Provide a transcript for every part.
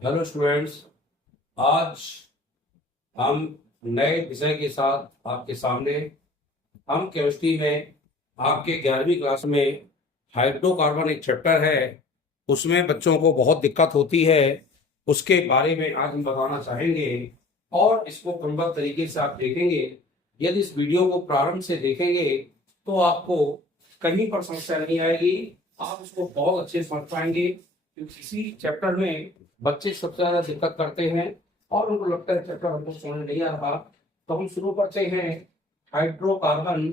Hello students. आज हम नए विषय के साथ आपके सामने हम केमिस्ट्री में आपके 11वीं क्लास में हाइड्रोकार्बन एक चैप्टर है, उसमें बच्चों को बहुत दिक्कत होती है, उसके बारे में आज हम बताना चाहेंगे और इसको क्रमबद्ध तरीके से आप देखेंगे। यदि इस वीडियो को प्रारंभ से देखेंगे तो आपको कहीं पर समस्या नहीं आएगी, आप इसको बहुत अच्छे से समझ पाएंगे, क्योंकि इसी चैप्टर में बच्चे सबसे ज्यादा दिक्कत करते हैं और उनको लगता है चैप्टर हमको समझ नहीं आ रहा। तो हम शुरू करते हैं हाइड्रोकार्बन।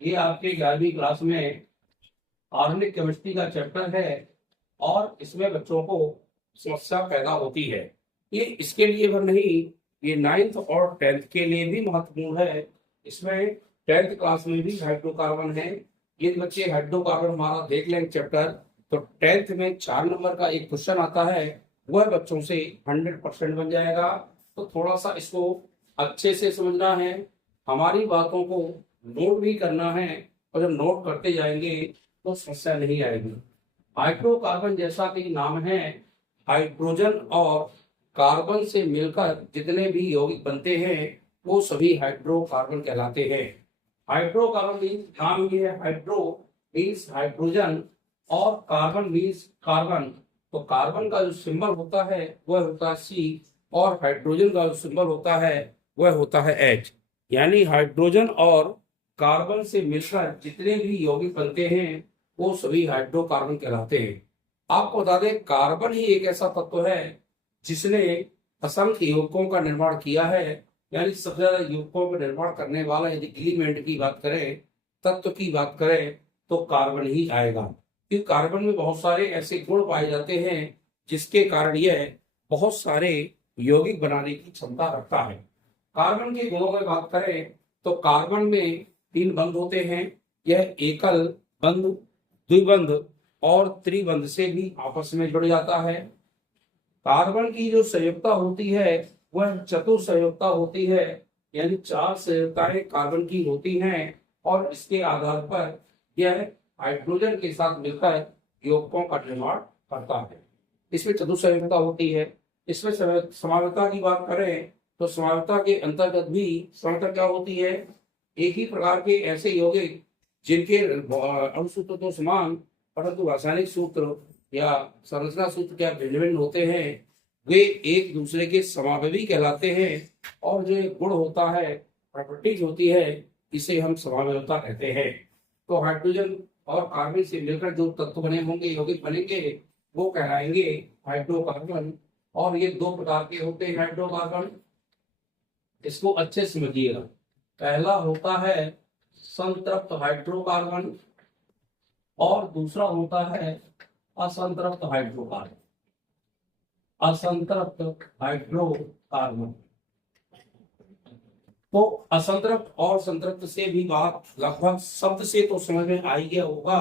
ये आपके 11वीं क्लास में ऑर्गेनिक केमिस्ट्री का चैप्टर है और इसमें बच्चों को समस्या पैदा होती है। ये इसके लिए भर नहीं, ये 9th और 10th के लिए भी महत्वपूर्ण है। इसमें 10th क्लास में भी हाइड्रोकार्बन है। ये बच्चे हाइड्रोकार्बन हमारा देख लें चैप्टर, तो 10th में 4 नंबर का एक क्वेश्चन आता है, वह बच्चों से 100% बन जाएगा। तो थोड़ा सा इसको अच्छे से समझना है, हमारी बातों को नोट भी करना है, और जब नोट करते जाएंगे तो समस्या नहीं आएगी। हाइड्रोकार्बन जैसा कि नाम है, हाइड्रोजन और कार्बन से मिलकर जितने भी यौगिक बनते हैं वो सभी हाइड्रोकार्बन कहलाते हैं। हाइड्रोकार्बन मीन्स नाम ये है, हाइड्रो मीन्स हाइड्रोजन और कार्बन मीन्स कार्बन। तो कार्बन का जो सिंबल होता है वह होता है सी, और हाइड्रोजन का जो सिंबल होता है वह होता है एच। यानी हाइड्रोजन और कार्बन से मिलकर जितने भी यौगिक बनते हैं वो सभी हाइड्रोकार्बन कहलाते हैं। आपको बता दें, कार्बन ही एक ऐसा तत्व है जिसने असंख्य यौगिकों का निर्माण किया है। यानी सबसे ज्यादा यौगिकों का निर्माण करने वाला यदि एलिमेंट की बात करें, तत्व की बात करें, तो कार्बन ही आएगा। क्योंकि कार्बन में बहुत सारे ऐसे गुण पाए जाते हैं जिसके कारण यह बहुत सारे यौगिक बनाने की क्षमता रखता है। कार्बन के गुणों की बात करें तो कार्बन में 3 बंध होते हैं। यह एकल बंध, द्विबंध और त्रिबंध से भी आपस में जुड़ जाता है। कार्बन की जो संयुक्ता होती है वह चतुसंयुक्ता होती है, यानी 4 संयुक्ताएं कार्बन की होती हैं और इसके आधार पर यह हाइड्रोजन के साथ मिलकर यौगिकों का निर्माण करता है। इसमें चतुसंयुक्ता होती है। इसमें समानता की बात करें तो समानता के अंतर्गत भी समानता क्या होती है, एक ही प्रकार के ऐसे यौगिक जिनके अणुसूत्र तो समान परंतु रासायनिक सूत्र या संरचना सूत्र क्या भिन्न भिन्न होते हैं, वे एक दूसरे के समावयवी कहलाते हैं। और जो गुण होता है, प्रॉपर्टीज होती है, इसे हम समावयवता कहते हैं। तो हाइड्रोजन और कार्बन से मिलकर जो तत्व बने होंगे, यौगिक बनेंगे, वो कहलाएंगे हाइड्रोकार्बन। और ये 2 प्रकार के होते हैं हाइड्रोकार्बन, इसको अच्छे से समझिएगा। पहला होता है संतृप्त हाइड्रोकार्बन और दूसरा होता है असंतृप्त हाइड्रोकार्बन। असंतृप्त हाइड्रोकार्बन, तो असंतृप्त और संतृप्त से भी बात लगभग शब्द से तो समझ में आ ही गया होगा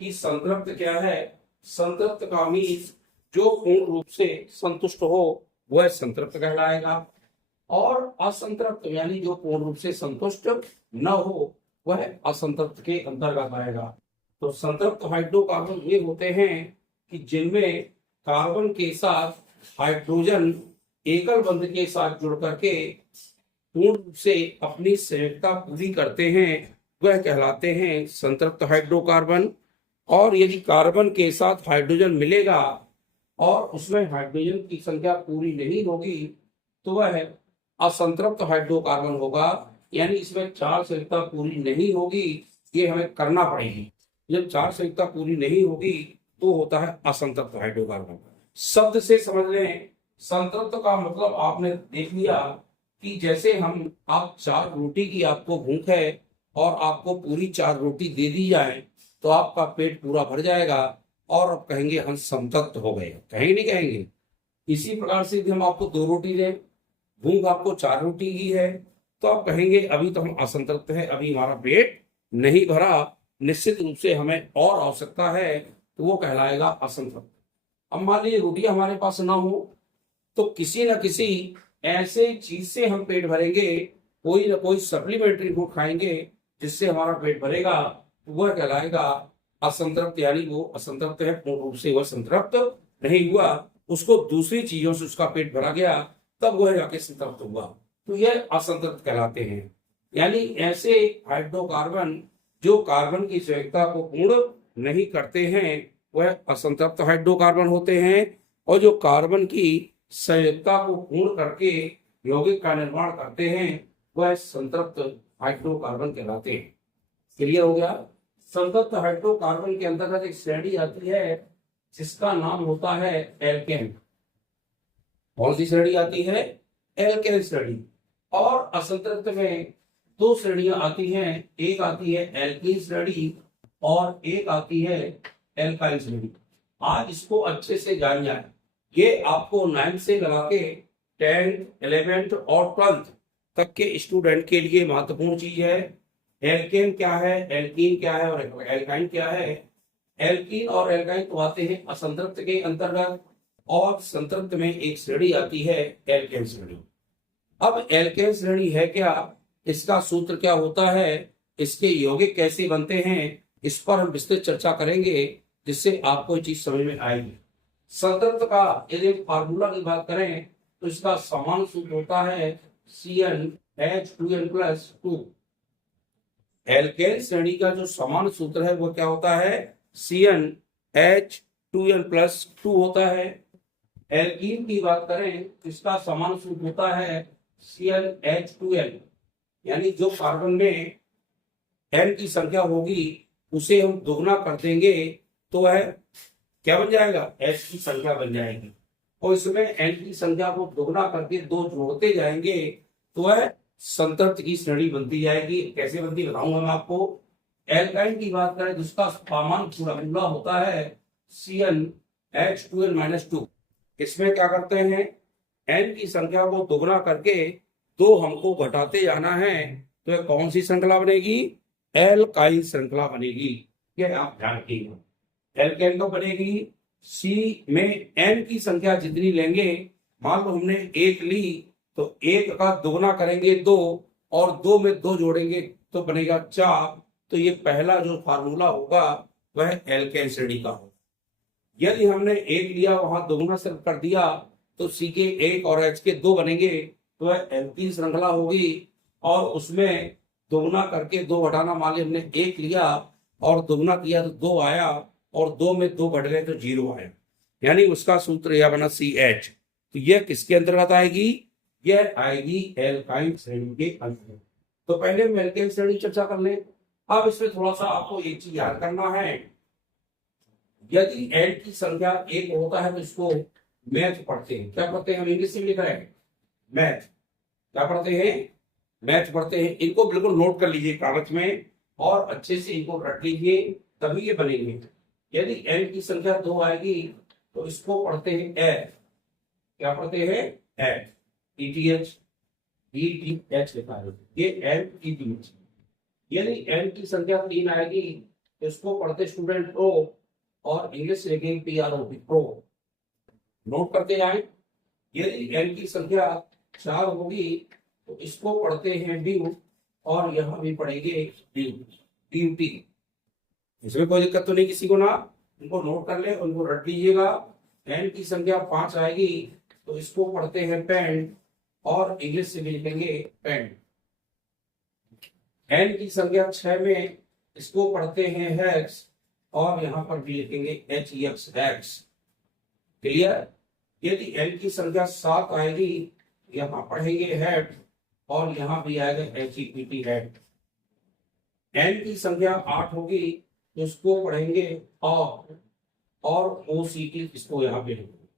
कि संतृप्त क्या है। संतृप्त का मीन्स जो पूर्ण रूप से संतुष्ट हो वह संतृप्त कहलाएगा, और असंतृप्त यानी जो पूर्ण रूप से संतुष्ट न हो वह असंतृप्त के अंतर्गत आएगा। तो संतृप्त हाइड्रोकार्बन वे होते हैं कि जिनमें कार्बन के साथ हाइड्रोजन एकल बंध के साथ जुड़ करके पूर्ण रूप से अपनी संयुक्ता पूरी करते हैं, वह कहलाते हैं संतृप्त हाइड्रोकार्बन। और यदि कार्बन के साथ हाइड्रोजन मिलेगा और उसमें हाइड्रोजन की संख्या पूरी नहीं होगी तो वह असंतृप्त हाइड्रोकार्बन होगा। यानी इसमें 4 संयुक्ता पूरी नहीं होगी, ये हमें करना पड़ेगी। जब 4 संयुक्ता पूरी नहीं होगी तो होता है असंतृप्त हाइड्रोकार्बन। शब्द से समझ लें, संतृप्त का मतलब आपने देख लिया कि जैसे आप 4 रोटी की आपको भूख है और आपको पूरी 4 रोटी दे दी जाए तो आपका पेट पूरा भर जाएगा और आप कहेंगे हम संतृप्त हो गए, कहेंगे नहीं कहेंगे। इसी प्रकार से यदि हम आपको 2 रोटी दें, भूख आपको 4 रोटी की है, तो आप कहेंगे अभी तो हम असंतृप्त है, अभी हमारा पेट नहीं भरा, निश्चित रूप से हमें और आवश्यकता है, तो वो कहलाएगा असंतृप्त। अब मान लीजिए रोटी हमारे पास ना हो तो किसी न किसी ऐसे चीज से हम पेट भरेंगे, कोई ना कोई सप्लीमेंट्री फूड खाएंगे जिससे हमारा पेट भरेगा, वह कहलाएगा असंतृप्त। यानी वो असंतृप्त है, पूर्ण रूप से वह संतृप्त नहीं हुआ, उसको दूसरी चीजों से उसका पेट भरा गया, तब वह जाके संतृप्त हुआ, तो यह असंतृप्त कहलाते हैं। यानी ऐसे हाइड्रोकार्बन जो कार्बन की संयोजकता को पूर्ण नहीं करते हैं वह असंतृप्त हाइड्रोकार्बन होते हैं, और जो कार्बन की संयोजकता को पूर्ण करके यौगिक का निर्माण करते हैं वह संतृप्त हाइड्रोकार्बन कहलाते हैं। क्लियर हो गया। संतृप्त हाइड्रोकार्बन के अंतर्गत एक श्रेणी आती है जिसका नाम होता है एल्केन। कौन सी श्रेणी आती है? एल्केन श्रेणी। और असंतृप्त में दो श्रेणियां आती हैं, एक आती है एल्कीन श्रेणी और एक आती है एल्काइल श्रेणी। आज इसको अच्छे से जान जाए, ये आपको 9 से लगा के 10, 11 और 12 तक के स्टूडेंट के लिए महत्वपूर्ण चीज है। एल्केन क्या है, एल्कीन क्या है और एल्काइन क्या है। एल्कीन और एल्काइन तो आते हैं असंतृप्त के अंतर्गत, और संतृप्त में एक श्रेणी आती है एल्केन श्रेणी। अब एल्केन श्रेणी है क्या, इसका सूत्र क्या होता है, इसके यौगिक कैसे बनते हैं, इस पर हम विस्तृत चर्चा करेंगे, जिससे आपको ये चीज समझ में आएगी। संतृप्त का यदि फार्मूला की बात करें तो इसका समान सूत्र होता है CnH2n+2। एल्केन श्रेणी का जो समान सूत्र है वो क्या होता है, CnH2n+2 होता है। एल्कीन की बात करें तो इसका समान सूत्र होता है CnH2n, यानी जो कार्बन में N की संख्या होगी उसे हम दोगुना कर देंगे तो वह क्या बन जाएगा, H की संख्या बन जाएगी, और इसमें N की संख्या को दोगुना करके दो जोड़ते जाएंगे तो वह संतृप्त की श्रेणी बनती जाएगी। कैसे बनती बताऊंगा मैं आपको। एल्काइन की बात करें तो उसका समान फॉर्मूला होता है CnH2n-2। इसमें क्या करते हैं, N की संख्या को दोगुना करके दो हमको घटाते जाना है, तो यह कौन सी श्रृंखला बनेगी, एल्काइल श्रृंखला बनेगी। ये आप ध्यान रखिएगा। एल्केन तो बनेगी C में N की संख्या जितनी लेंगे, मान लो हमने 1 ली तो 1 का दोगुना करेंगे 2, और 2 में 2 जोड़ेंगे तो बनेगा 4। तो ये पहला जो फार्मूला होगा वह एल्केन श्रेणी का होगा। यदि हमने 1 लिया वहां दोगुना सिर्फ कर दिया तो C के 1 और H के 2 बनेंगे, तो वह एल्कीन श्रृंखला होगी, और उसमें दोगुना करके 2 घटाना, मान ली हमने 1 लिया और दोगुना किया तो 2 आया, और 2 में 2 घट गए तो 0 आया, यानी उसका सूत्र यह बना CH। तो यह किसके अंतर्गत आएगी, यह आएगी एल्काइन श्रेणी के अंतर्गत। तो पहले हम एल्केन श्रेणी चर्चा कर लें। अब इसमें थोड़ा सा आपको एक चीज याद करना है, यदि N की संख्या 1 होता है तो इसको मैथ पढ़ते हैं। क्या पढ़ते हैं, हम इंग्लिश में लिख रहे हैं मैथ। क्या पढ़ते हैं, मैथ पढ़ते हैं। इनको बिल्कुल नोट कर लीजिए कागज में और अच्छे से इनको रट लीजिए, तभी ये बनेंगे। यदि N की संख्या 2 आएगी तो इसको पढ़ते हैं एफ। क्या पढ़ते हैं, एफ, ETH, ETH लिखा है, ये ETH। यदि N की संख्या 3 आएगी तो इसको पढ़ते स्टूडेंट प्रो, और इंग्लिश लिखेंगे PRO, प्रो। नोट करते जाएं। यदि N की संख्या 4 होगी तो इसको पढ़ते हैं ड्यू, और यहां भी पढ़ेंगे ड्यू, DUT। इसमें कोई दिक्कत तो नहीं किसी को ना, इनको नोट कर ले, उनको रट लीजिएगा। N की संख्या 5 आएगी तो इसको पढ़ते हैं पेंट, और इंग्लिश से भी लिखेंगे पेंट। N की संख्या 6 में इसको पढ़ते हैं हेक्स, और यहां पर भी लिखेंगे HEX, हेक्स। क्लियर। यदि N की संख्या 7 आएगी, यहाँ पढ़ेंगे हेट, और यहाँ भी आएगा HEPT, हेट। N की संख्या 8 होगी तो इसको पढ़ेंगे ऑफ, और OCT इसको यहाँ पे लिखेंगे।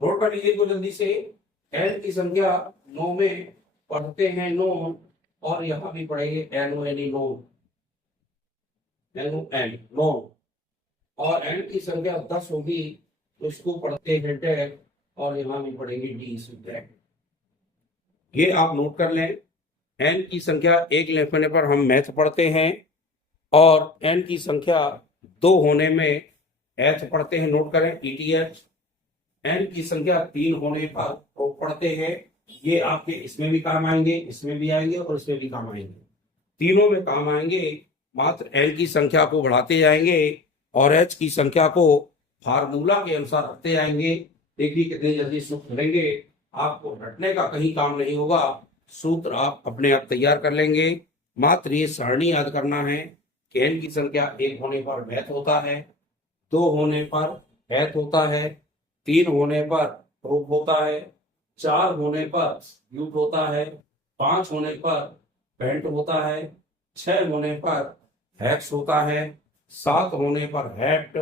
नोट कर लीजिए जल्दी से। N की संख्या 9 में पढ़ते हैं नोन, और यहाँ भी पढ़ेंगे NONE, नोन, नोन। और N की संख्या 10 होगी तो इसको पढ़ते हैं डेट, और यहाँ भी पढ़ेंगे डेट। ये आप नोट कर लें। N की संख्या 1 लेने पर हम मैथ पढ़ते हैं, और N की संख्या 2 होने में एच पढ़ते हैं। नोट करें ETH। N की संख्या 3 होने पर तो पढ़ते हैं, ये आपके इसमें भी काम आएंगे, इसमें भी आएंगे, और इसमें भी काम आएंगे, तीनों में काम आएंगे। मात्र N की संख्या को बढ़ाते जाएंगे और H की संख्या को फार्मूला के अनुसार रखते जाएंगे, देखिए कितनी जल्दी सूत्र लेंगे, आपको रटने का कहीं काम नहीं होगा, सूत्र आप अपने आप तैयार कर लेंगे। मात्र ये सारणी याद करना है कि n की संख्या 1 होने पर मैथ होता है, 2 होने पर हैत होता है, 3 होने पर प्रूफ होता है, 4 होने पर यूट होता है, 5 होने पर पेंट होता है, 6 होने पर हैक्स होता है, 7 होने पर हैट,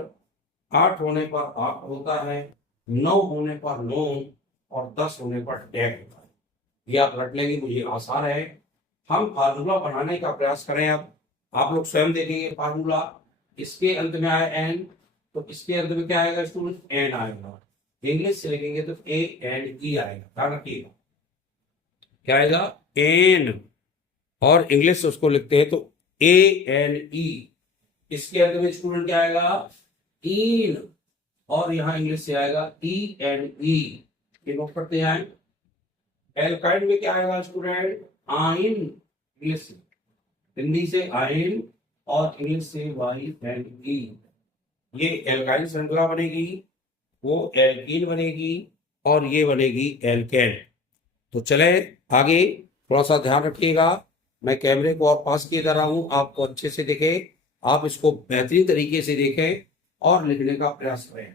8 होने पर आप होता है, 9 होने पर नोन और 10 होने पर टैग होता है। ये आप रट लेंगे, मुझे आसार है। हम फार्मूला बनाने का प्रयास करें। अब आप लोग स्वयं देखेंगे फार्मूला, इसके अंत में आया एन, तो इसके अंत में क्या आएगा स्टूडेंट, एन आएगा। इंग्लिश से लिखेंगे तो ए एंड ई आएगा, ध्यान रखिएगा क्या आएगा, एन, और इंग्लिश से उसको लिखते हैं तो ए एन ई। इसके अंत में स्टूडेंट क्या आएगा, इन, और यहां इंग्लिश से आएगा ई एंड ई। ये नोट करते हैं। एल्काइड में क्या आएगा स्टूडेंट, आइन, इंग्लिश से, हिंदी से आइन और इंग्लिश से वाई एंड ई। ये एल्काइल श्रृंखला बनेगी, वो एल्कीन बनेगी, और ये बनेगी एल्केन। तो चले आगे, थोड़ा सा ध्यान रखिएगा। मैं कैमरे को और पास किए जा रहा हूं, आपको अच्छे से दिखे, आप इसको बेहतरीन तरीके से देखें और लिखने का प्रयास करें।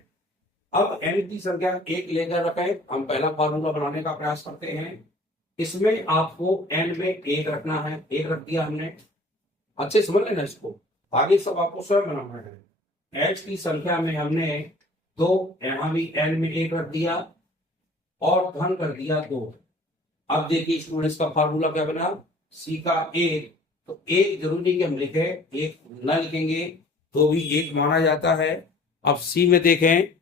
अब n की संख्या 1 लेकर रखें, हम पहला फार्मूला बनाने का प्रयास करते हैं। इसमें आपको n में 1 रखना है, 1 रख दिया हमने, अच्छे समझ लेना इसको, आगे सब आपको स्वयं बनाना है। h की संख्या में हमने 2, यहां भी n में 1 रख दिया और धन कर दिया 2। अब देखिए स्टूडेंट्स का फार्मूला क्या बना, c का 1, तो 1 जरूरी कि हम लिखे, 1 न लिखेंगे तो भी 1 माना जाता है। अब c में देखें,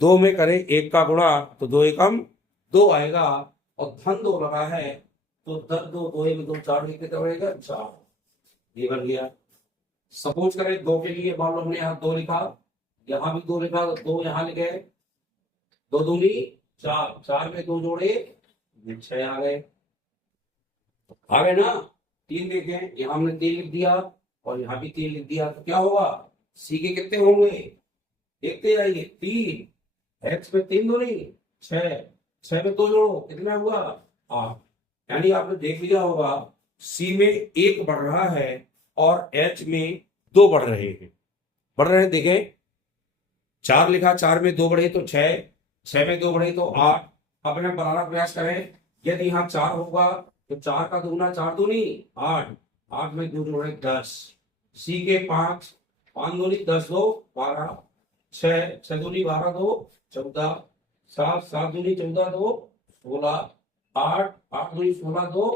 2 में करें 1 का गुणा तो 2 एकम 2 आएगा, और धन 2 लगा है तो 10 2 2 1 2 4 लिखते रहेगा 4, ये बन गया। सपोज करें 2 के लिए मान लो हमने यहाँ 2 लिखा, यहाँ भी 2 लिखा, तो 2 यहाँ लिखे, 2 दूनी 4, 4 में 2 जोड़े 6 आ गए, ना। 3 देखें, यहाँ हमने 3 लिख दिया और यहाँ भी 3 लिख दिया, तो क्या होगा, सी के कितने होंगे, देखते जाइए, 3, एक्स में 3 दूनी 6, 6 में 2 जोड़ो कितना हुआ 8। यानी आपने देख लिया होगा सी में 1 बढ़ रहा है और एच में 2 बढ़ रहे हैं, देखें 4 लिखा, 4 में 2 बढ़े तो 6, 6 में 2 बढ़े तो 8। अब हम बनाना प्रयास करें, यदि यहाँ 4 होगा तो 4 का दूना 4 दूनी 8, 8 में 2 जोड़े 10, सी के 5, 5 दूनी 10 2 12, 6, 6 दूनी 12 2 14, 7, 7 दूनी 14 2 16, 8, 8 दूनी 16 2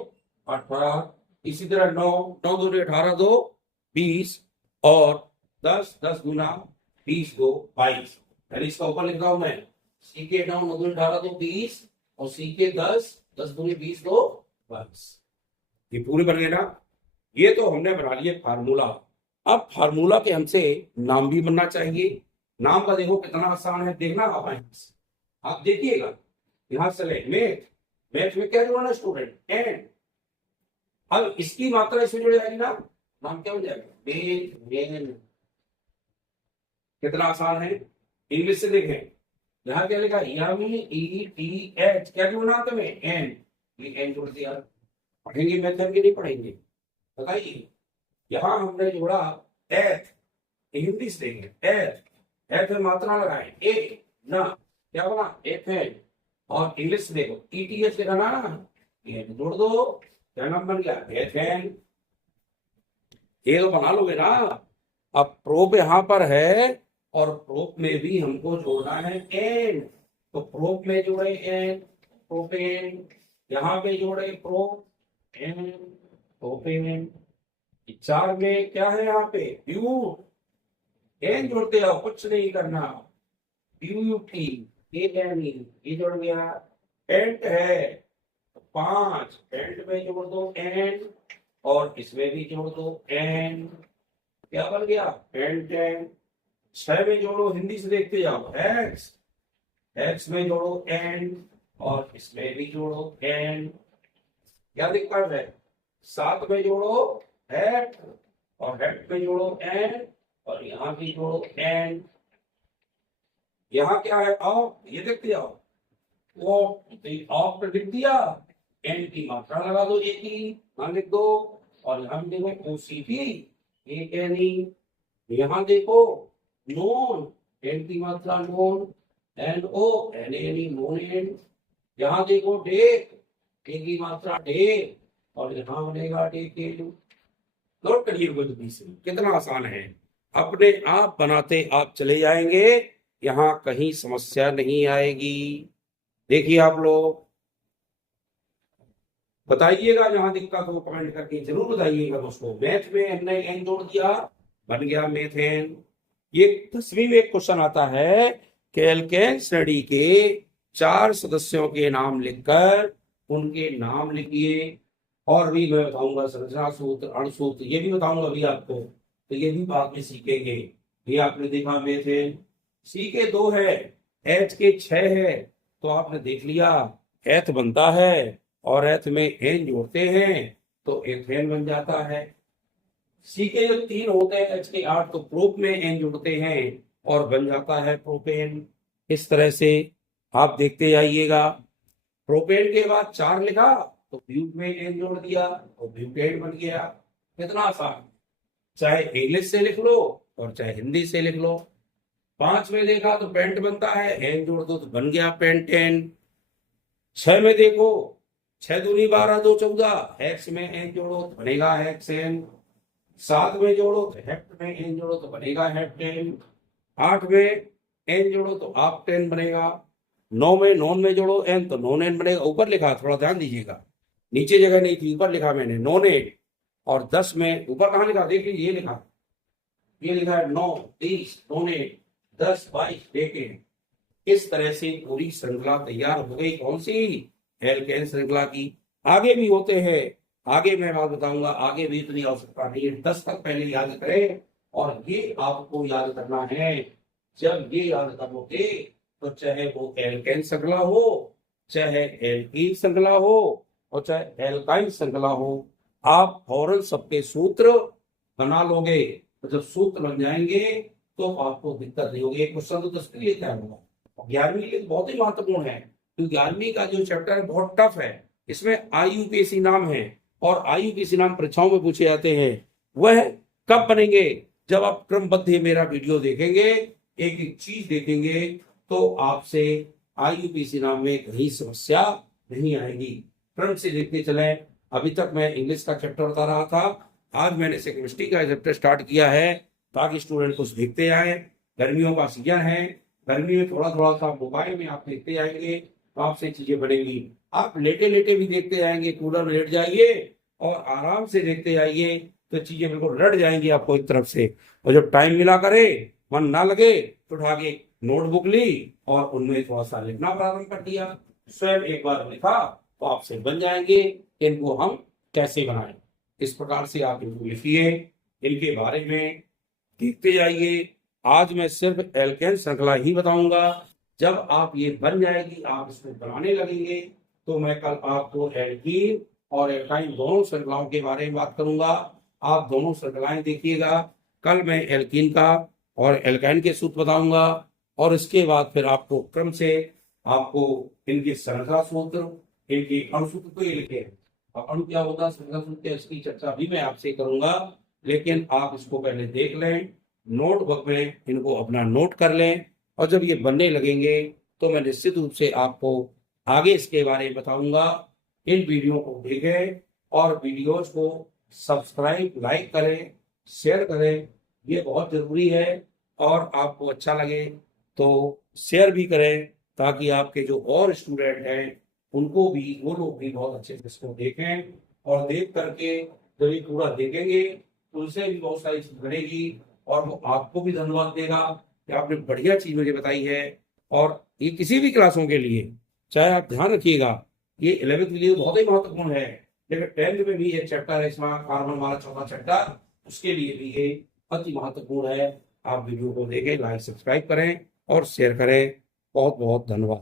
18, इसी तरह 9, 9 दूनी 18 2 20, और 10, 10 गुना 20 2 22। यानी इसका ऊपर लिख रहा हूं मैं, सी के 9 9 दूनी 18 2 20, और सी के 10 10 दूनी 20 2 22। ये पूरे बन गए ना। ये तो हमने बना लिए फार्मूला। अब फार्मूला के हमसे नाम भी बनना चाहिए। नाम का देखो कितना आसान है, देखना आप देखिएगा, यहां से ले मैथ में क्या जोड़ना स्टूडेंट, एन। अब इसकी मात्रा इसमें जुड़ जाएगी ना, नाम क्या बन जाएगा, मेन। कितना आसान है। इंग्लिश से देखें, यहाँ क्या लिखा, ETH, क्या जोड़ना तुम्हें, एन, ये एन जोड़ दिया। पढ़ेंगे मेथड की नहीं पढ़ेंगे, बताइए। यहां हमने जोड़ा एथ, हिंदी से देखें एथ, एथ में मात्रा लगाए ए ना, क्या बना एफ है, और इंग्लिश से देखो ETH लिखा ना, ये जोड़ दो, क्या नाम बन गया, एथेन। ये तो बना लोगे ना। अब प्रोप यहां पर है और प्रोप में भी हमको जोड़ना है एन, तो प्रोप में जोड़े एन, प्रोपेन, यहां पे जोड़े प्रोप एन, प्रोपेन। 4 में क्या है यहाँ पे, ब्यूट, एन जोड़ते जाओ, कुछ नहीं करना, ब्यूटी, ये जोड़ गया। पेंट है 5, पेंट में जोड़ दो एन, और इसमें भी जोड़ दो एन, क्या बन गया, पेंटेन। 6 में जोड़ो, हिंदी से देखते जाओ, एक्स, एक्स में जोड़ो एन, और इसमें भी जोड़ो एन, क्या दिक्कत है। 7 में जोड़ो हेट, और हेट में जोड़ो एन, और यहाँ भी जोड़ो एन। यहाँ क्या है, आओ ये देखते जाओ, वो ऑक्ट लिख दिया, एन की मात्रा लगा दो, एक की मान लिख दो, और यहाँ देखो OCT एक एनी, यहाँ देखो नोन, एन की मात्रा known, NO N any known N, यहाँ देखो डेक, ए की मात्रा डेक, और यहाँ बनेगा डेक ए। नोट करिए कितना आसान है, अपने आप बनाते आप चले जाएंगे, यहाँ कहीं समस्या नहीं आएगी। देखिए आप लोग बताइएगा, जहां दिक्कत हो कमेंट करके जरूर बताइएगा दोस्तों। मैथ में हमने एन जोड़ दिया, बन गया मेथेन। ये 10वीं में एक क्वेश्चन आता है कि एल्केन श्रेणी के 4 सदस्यों के नाम लिखकर उनके नाम लिखिए, और भी मैं बताऊंगा संरचना सूत्र, अणुसूत्र, ये भी बताऊंगा अभी आपको, तो ये भी बाद में सीखेंगे। ये आपने देखा मेथेन, सी के 2 है, एच के 6 है, तो आपने देख लिया एथ बनता है, और एथ में एन जोड़ते हैं तो एथेन बन जाता है। सी के जो 3 होते हैं, एच के 8, तो प्रोप में एन जोड़ते हैं और बन जाता है प्रोपेन। इस तरह से आप देखते जाइएगा। प्रोपेन के बाद 4 लिखा तो ब्यूट में एन जोड़ दिया तो ब्यूटेन बन गया। कितना आसान, चाहे इंग्लिश से लिख लो और चाहे हिंदी से लिख लो। 5 में देखा तो पेंट बनता है, एन जोड़ दो तो बन गया पेंटेन। 6 में देखो 6 दूनी 12 2 14, हेक्स में एन जोड़ो तो बनेगा हेक्सेन। 7 में जोड़ो तो हेप्ट में एन जोड़ो तो बनेगा हेप्टेन। 8 में एन जोड़ो तो ऑक्टेन बनेगा। 9 में नॉन में जोड़ो एन तो नॉन एन बनेगा। ऊपर लिखा, थोड़ा ध्यान दीजिएगा, नीचे जगह नहीं थी, ऊपर लिखा मैंने नॉन एन। और 10 में ऊपर कहाँ लिखा, देख लीजिए, ये लिखा है 9 30 नॉन एन, 10 22 देखें। इस तरह से पूरी श्रृंखला तैयार हो गई। कौन सी, एल्केन श्रृंखला की। आगे भी होते हैं, आगे मैं बात बताऊंगा, आगे भी इतनी आवश्यकता नहीं है, 10 तक पहले याद करें। और ये आपको याद करना है, जब ये याद करोगे तो चाहे वो एल्केन श्रृंखला हो, चाहे एल्कीन श्रृंखला हो, और चाहे एल्काइन श्रृंखला हो, आप फौरन सबके सूत्र बना लोगे। तो जब सूत्र बन जाएंगे तो आपको दिक्कत नहीं होगी। क्वेश्चन तो 10 के लिए क्या होगा, 11वीं के लिए बहुत ही महत्वपूर्ण है, क्योंकि 11वीं का जो चैप्टर है बहुत टफ है। इसमें IUPAC नाम है, और IUPAC नाम परीक्षाओं में पूछे जाते हैं। वह कब बनेंगे, जब आप क्रमबद्ध मेरा वीडियो देखेंगे, एक एक चीज देखेंगे, तो आपसे IUPAC नाम में कहीं समस्या नहीं आएगी। क्रम से देखते चले। अभी तक मैं इंग्लिश का चैप्टर बता रहा था, आज मैंने केमिस्ट्री का चैप्टर स्टार्ट किया है, ताकि स्टूडेंट कुछ देखते आए। गर्मियों का सीजन है, गर्मी में थोड़ा थोड़ा सा मोबाइल में आप देखते जाएंगे तो आपसे चीजें बनेंगी। आप लेटे लेटे भी देखते जाएंगे, कूलर में लेट जाइए और आराम से देखते जाइए, तो चीजें बिल्कुल रट जाएंगी आपको एक तरफ से। और जब टाइम मिला करे, मन ना लगे, तो उठा के नोटबुक ली और उनमें थोड़ा सा लिखना प्रारंभ कर दिया। स्वयं एक बार लिखा तो आपसे बन जाएंगे। इनको हम कैसे बनाएं, इस प्रकार से आप इनको लिखिए, इनके बारे में देखते जाइए। आज मैं सिर्फ एल्केन श्रृंखला ही बताऊंगा। जब आप ये बन जाएगी, आप इसको बनाने लगेंगे, तो मैं कल आपको एल्कीन और एल्काइन दोनों श्रृंखलाओं के बारे में बात करूंगा। आप दोनों श्रृंखलाएं देखिएगा। कल मैं एल्कीन का और एल्काइन के सूत्र बताऊंगा, और इसके बाद फिर आपको क्रम से आपको इनके श्रृंखला सूत्र, इनके अणुसूत्र तो ये लिखे हैं, और अणु क्या होता है, श्रृंखला सूत्र, इसकी चर्चा भी मैं आपसे करूंगा। लेकिन आप इसको पहले देख लें, नोटबुक में इनको अपना नोट कर लें, और जब ये बनने लगेंगे तो मैं निश्चित रूप से आपको आगे इसके बारे में बताऊंगा। इन वीडियो को देखें और वीडियोज को सब्सक्राइब, लाइक करें, शेयर करें, ये बहुत जरूरी है। और आपको अच्छा लगे तो शेयर भी करें, ताकि आपके जो और स्टूडेंट हैं उनको भी, वो लोग भी बहुत अच्छे से इसको देखें, और देख करके जब ये पूरा देखेंगे तो उनसे भी बहुत सारी चीज बनेगी, और वो आपको भी धन्यवाद देगा कि आपने बढ़िया चीज मुझे बताई है। और ये किसी भी क्लासों के लिए, चाहे आप ध्यान रखिएगा, ये 11वीं के लिए बहुत ही महत्वपूर्ण है, लेकिन 10th में भी एक चैप्टर है इसमें, कार्बन हमारा चौथा चैप्टर, उसके लिए भी ये अति महत्वपूर्ण है। आप वीडियो को देखें, लाइक सब्सक्राइब करें और शेयर करें। बहुत बहुत धन्यवाद।